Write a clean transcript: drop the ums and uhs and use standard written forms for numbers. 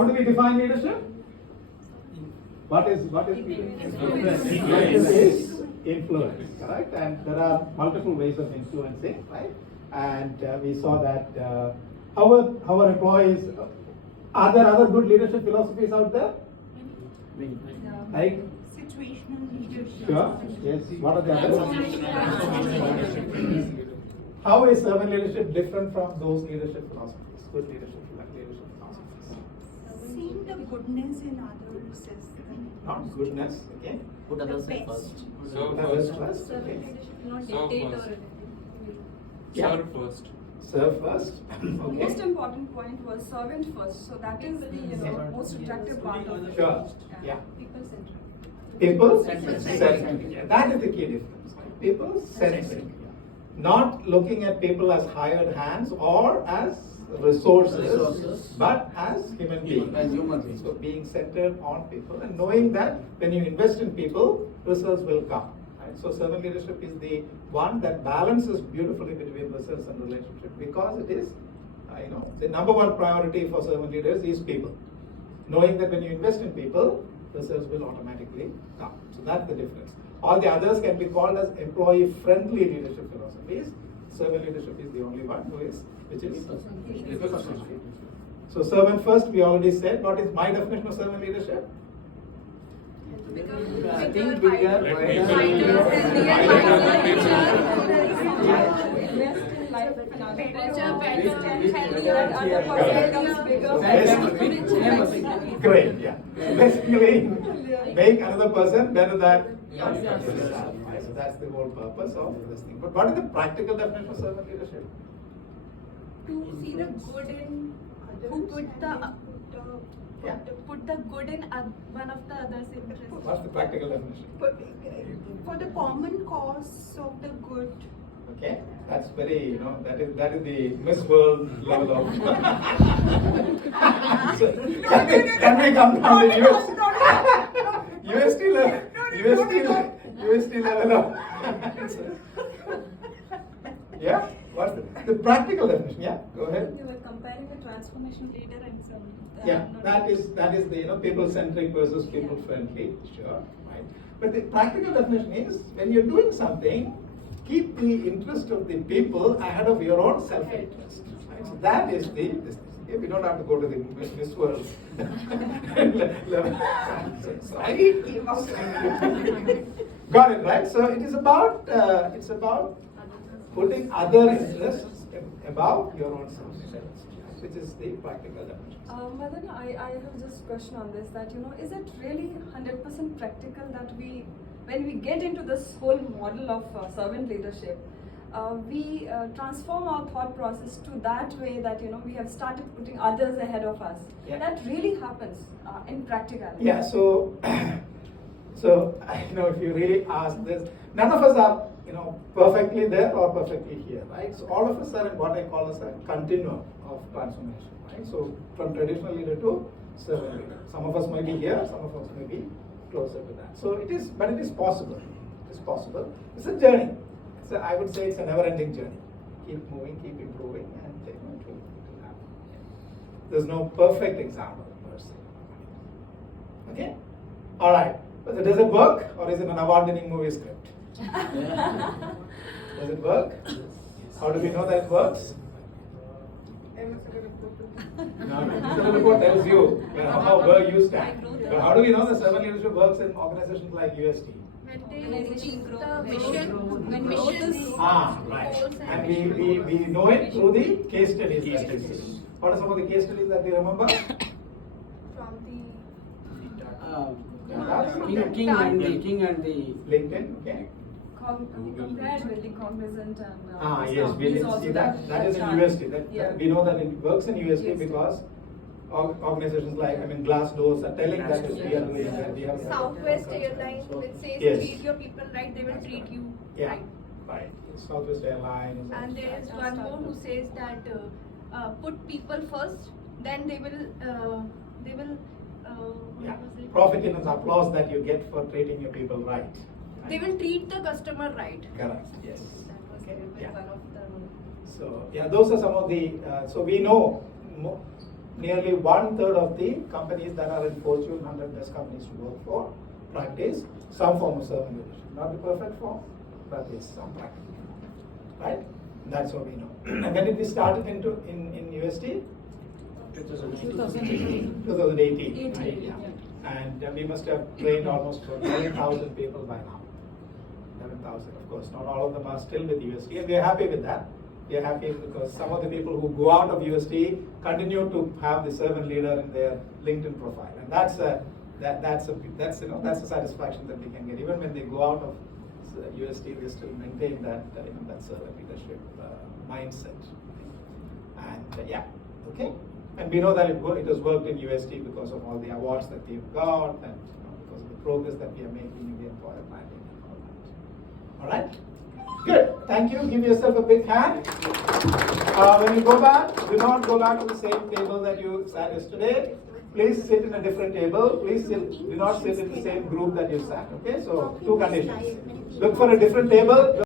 how do we define leadership? What is influence? Is influence, correct? And there are multiple ways of influencing, right? And we saw that our employees. Are there other good leadership philosophies out there? Like situational leadership. Sure. Yes. What are the others? How is servant leadership different from those leadership philosophies? Good leadership philosophies. Seeing the goodness in others is Not goodness. Okay. Put others The best. first. Put others first. Servant Okay. leadership will not Serve dictate first. or Yeah. Serve first. Serve first. The Okay. most important point was servant first. So that is the most attractive part of it. Sure. Yeah. People centric. People Centric. centric. Yeah, that is the key difference. Right? People centric. Not looking at people as hired hands or as resources, but as human beings. As human beings. So being centered on people and knowing that when you invest in people, results will come. Right? So servant leadership is the one that balances beautifully between results and relationship because it is, the number one priority for servant leaders is people. Knowing that when you invest in people, results will automatically come. So that's the difference. All the others can be called as employee-friendly leadership philosophies. Servant leadership is the only one which is. So servant first, we already said. What is my definition of servant leadership? I think bigger, Great, yeah. So basically, make another person better than yourself. So that's the whole purpose of this thing. But what is the practical definition of servant leadership? to see the good in who Yeah. put the good in one of the other's interest. What's the practical definition? For the common cause of the good. Okay, that's very, that is the Miss World level of. So, can we come down to UST level of. Yeah, what's the practical definition? Yeah, go ahead. You were comparing a transformation leader and some. Yeah, that is the people-centric versus people-friendly. Sure, right. But the practical definition is when you're doing something, keep the interest of the people ahead of your own self-interest. Right? So that is the. Okay, we don't have to go to the Miss World level. Got it, right? So it is about putting other interests above your own self-interest, which is the practical definition. Madana, I have just a question on this that, is it really 100% practical that when we get into this whole model of servant leadership, we transform our thought process to that way that, we have started putting others ahead of us. Yeah. That really happens in practicality. Yeah, so if you really ask this, none of us are, perfectly there or perfectly here, right? So all of us are in what I call as a continuum of transformation, right? So from traditional leader to servant leader. Some of us may be here, some of us may be closer to that. So it is possible. It is possible. It's a journey. I would say it's a never-ending journey. Keep moving, keep improving, and it will happen. There's no perfect example per se. Okay? All right. But does it work, or is it an award-winning movie script? Does it work? How do we know that it works? The report tells you how well you stand. But how do we know that servant leadership works in organizations like UST? When they achieve the mission, when missions, Right. And we know it through the case studies. What are some of the case studies that we remember? from King and the LinkedIn, okay. Compared with the Cognizant and Yes, we these did also see that. That is in chart. UST. Yeah. We know that it works in UST Yes. because organizations like, Glassdoors are telling that we are doing that. We have Southwest Airlines, which says Yes. treat your people right, they will treat you Yeah, right. right. Southwest Airlines. And there is one more who says that put people first, then they will Yeah. Profit in the applause that you get for treating your people right. they will treat the customer right. Correct. Yes. That was Yeah. one of the. So yeah, those are some of the. So we know nearly 1/3 of the companies that are in Fortune 100 best companies to work for practice some form of servant leadership. Not the perfect form, but it's some practice. Right? That's what we know. And when did we start it in USD? 2018. 18, Right? Yeah. And we must have trained almost 11,000 people by now. 11,000, of course. Not all of them are still with USD, and we are happy with that. We are happy because some of the people who go out of USD continue to have the servant leader in their LinkedIn profile, and that's a satisfaction that we can get. Even when they go out of USD, we still maintain that that servant leadership mindset. And yeah, okay. And we know that it has worked in USD because of all the awards that we've got, and because of the progress that we are making in the employer branding and all that. All right. Good. Thank you. Give yourself a big hand. When you go back, do not go back to the same table that you sat yesterday. Please sit in a different table. Please do not sit in the same group that you sat. Okay? So, 2 conditions. Look for a different table.